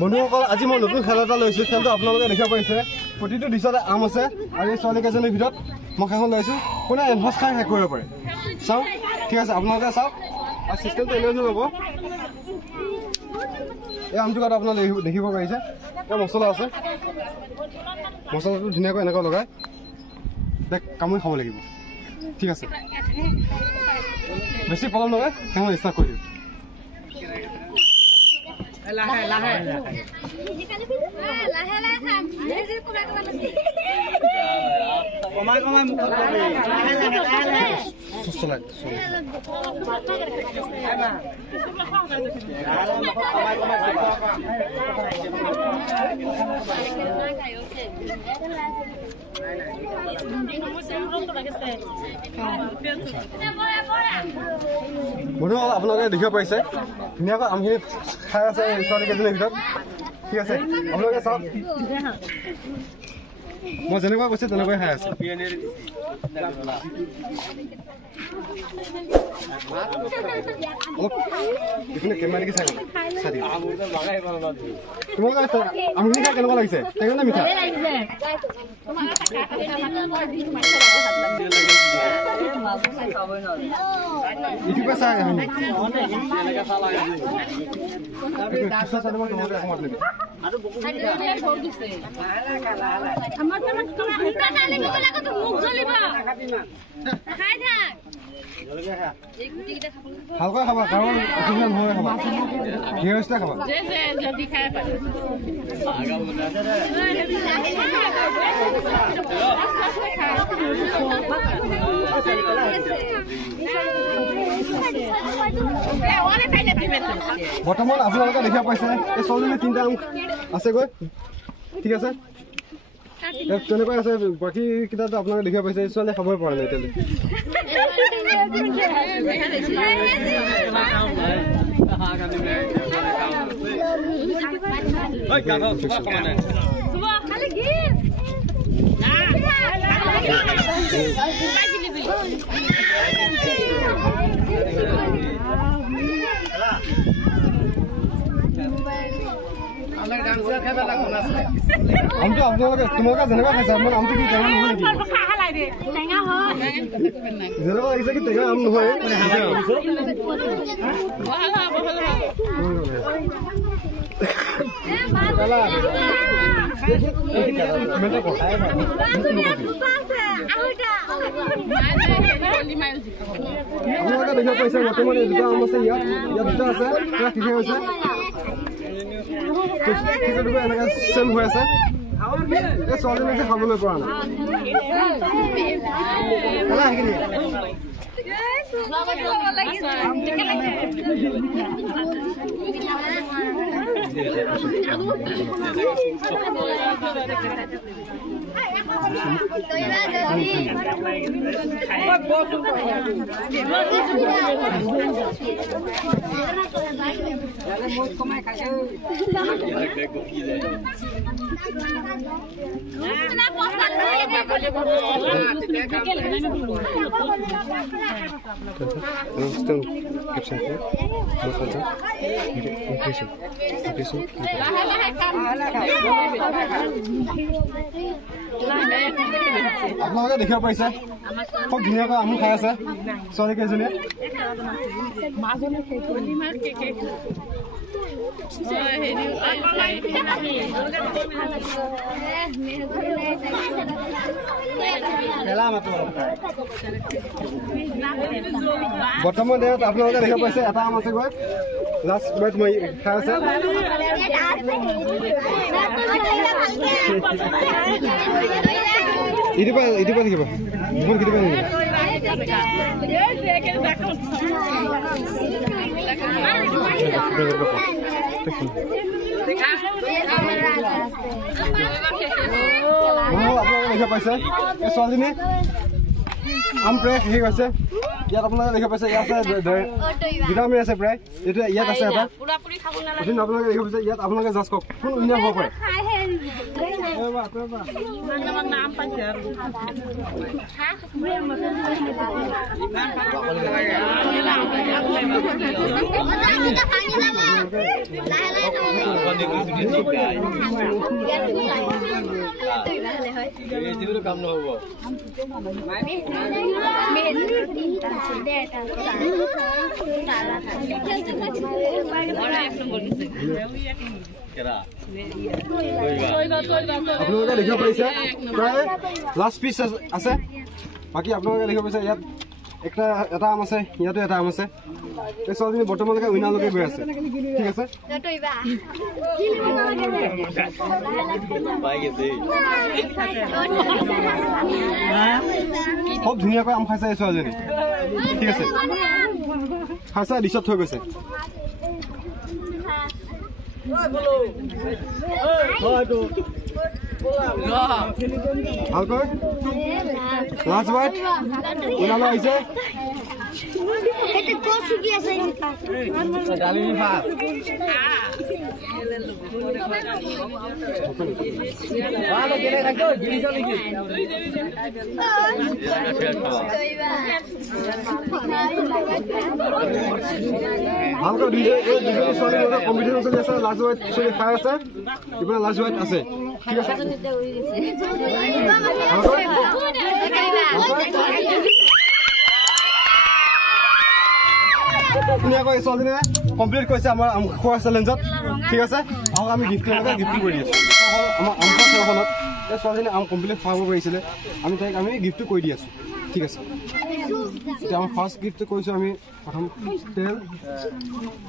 বন্ধুসকল আজি মই নতুন খেল এটা লৈছোঁ খেলটো আপোনালোকে দেখিব পাৰিছে প্ৰতিটো ডিছতে আম আছে আৰু এই ছোৱালীকেইজনীৰ ভিতৰত মই খেলখন লৈছোঁ কোনে এডভান্স খাই শেষ কৰিব পাৰে চাওক ঠিক আছে আপোনালোকে চাওক আৰু চিষ্টেমটো এনেকৈ ল'ব এই আমটো কাটা আপোনালোকে দেখিব পাৰিছে এই মছলা আছে মছলাটো ধুনীয়াকৈ এনেকৈ লগাই কামুৰি খাব লাগিব ঠিক আছে বেছি প্ৰব্লেম নহয় খেলখন ষ্টাৰ্ট কৰি দিওঁ লাহে লাহে কমাই কমাই মুখত চলাই বন্ধু আপোনালোকে দেখিব পাৰিছে ধুনীয়াকৈ আমখিনি খাই আছে ছোৱালীকেইজনীৰ ভিতৰত ঠিক আছে আপোনালোকে চাওক মই যেনেকুৱা কৈছোঁ তেনেকৈ খাই আছে এইপিনে কেমেৰা দেখি চাই তোমালোকে আমখিনি খাই কেনেকুৱা লাগিছে টেঙা নে মিঠা ইউটিউবে চাই ভালকৈ খাবা কাৰণ অসুবিধা নহয় খাবা ধীৰে সুস্থে খাবা বৰ্তমান আপোনালোকে দেখিব পাইছে এই ছোৱালীজনী তিনিটা আম আছেগৈ ঠিক আছে তেনেকৈ আছে বাকী কেইটাতো আপোনালোকে দেখিব পাইছে ছোৱালীয়ে খাবই পৰা নাই এতিয়ালৈ আমটো আপোনালোকে তোমালোকে যেনেকুৱা খাইছে আপোনাৰ আমটো কি টেঙা নহয় নেকি যেনেকুৱা লাগিছে কি টেঙা আম নহয় আপোনালোকে দেখিব পাইছে বৰ্তমান এই দুটা আম আছে ইয়াত দুটা আছে ঠিকে হৈছে এনেকৈ চেম হৈ আছে এই ছোৱালীজনীকে খাবলৈ পৰা নাই আপোনালোকে দেখিব পাৰিছে খুব ধুনীয়াকৈ আম খাই আছে ছোৱালীকেইজনীয়ে বৰ্তমান দিনত আপোনালোকে দেখিব পাইছে এটা আম আছে গৈ লাষ্ট বাইট মই খাই আছে ইটোপা দেখিব দুখন কেতিয়াবা আপোনালোকে দেখিব পাইছে এই ছোৱালীজনী আম প্ৰায় শেষ হৈছে ইয়াত আপোনালোকে দেখা পাইছে ইয়াত ভিটামিন আছে প্ৰায় এইটো ইয়াত আছে এটা আপোনালোকে দেখা পাইছে ইয়াত আপোনালোকে জাষ্ট কওক কোন উইনাৰ হ'ব পাৰে কাম নহব আপোনালোকে দেখিব পাৰিছে প্ৰায় লাষ্ট পিচ আছে বাকী আপোনালোকে দেখিব পাৰিছে ইয়াত এটা আম আছে ইয়াতো এটা আম আছে এই ছোৱালীজনী বৰ্তমানলৈকে উইনাৰলৈকে গৈ আছে ঠিক আছে খুব ধুনীয়াকৈ আম খাইছে এই ছোৱালীজনী ঠিক আছে খাইছে ডিছত থৈ গৈছে ভালকৈ লাষ্ট বাইট উইনাৰলৈ আহিছে ভালকৈ কম্পিটিশ্যন চলি আছে লাষ্ট বাইট চলি খাই আছে ইপিনে লাষ্ট বাইট আছে ঠিক আছে ধুনীয়াকৈ ছোৱালীজনীয়ে কমপ্লিট কৰিছে আমাৰ আম খোৱা চেলেঞ্জত ঠিক আছে আহক আমি গিফ্ট কৰি আছোঁ আমাৰ আম খোৱা খেলখনত এই ছোৱালীজনীয়ে আম কমপ্লিট খুৱাব পাৰিছিলে আমি তাইক গিফ্টটো কৰি দি আছোঁ ঠিক আছে এতিয়া আমাৰ ফাৰ্ষ্ট গিফ্টটো কৰিছোঁ আমি প্ৰথম তেল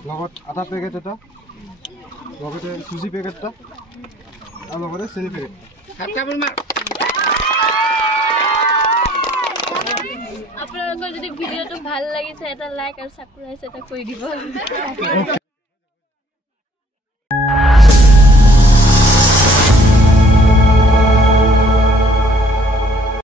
লগত আটা পেকেট এটা লগতে চুজি পেকেট এটা আৰু লগতে চেনি পেকেট আপোনালোকৰ যদি ভিডিঅ'টো ভাল লাগিছে এটা লাইক আৰু সাবস্ক্ৰাইব এটা কৰি দিব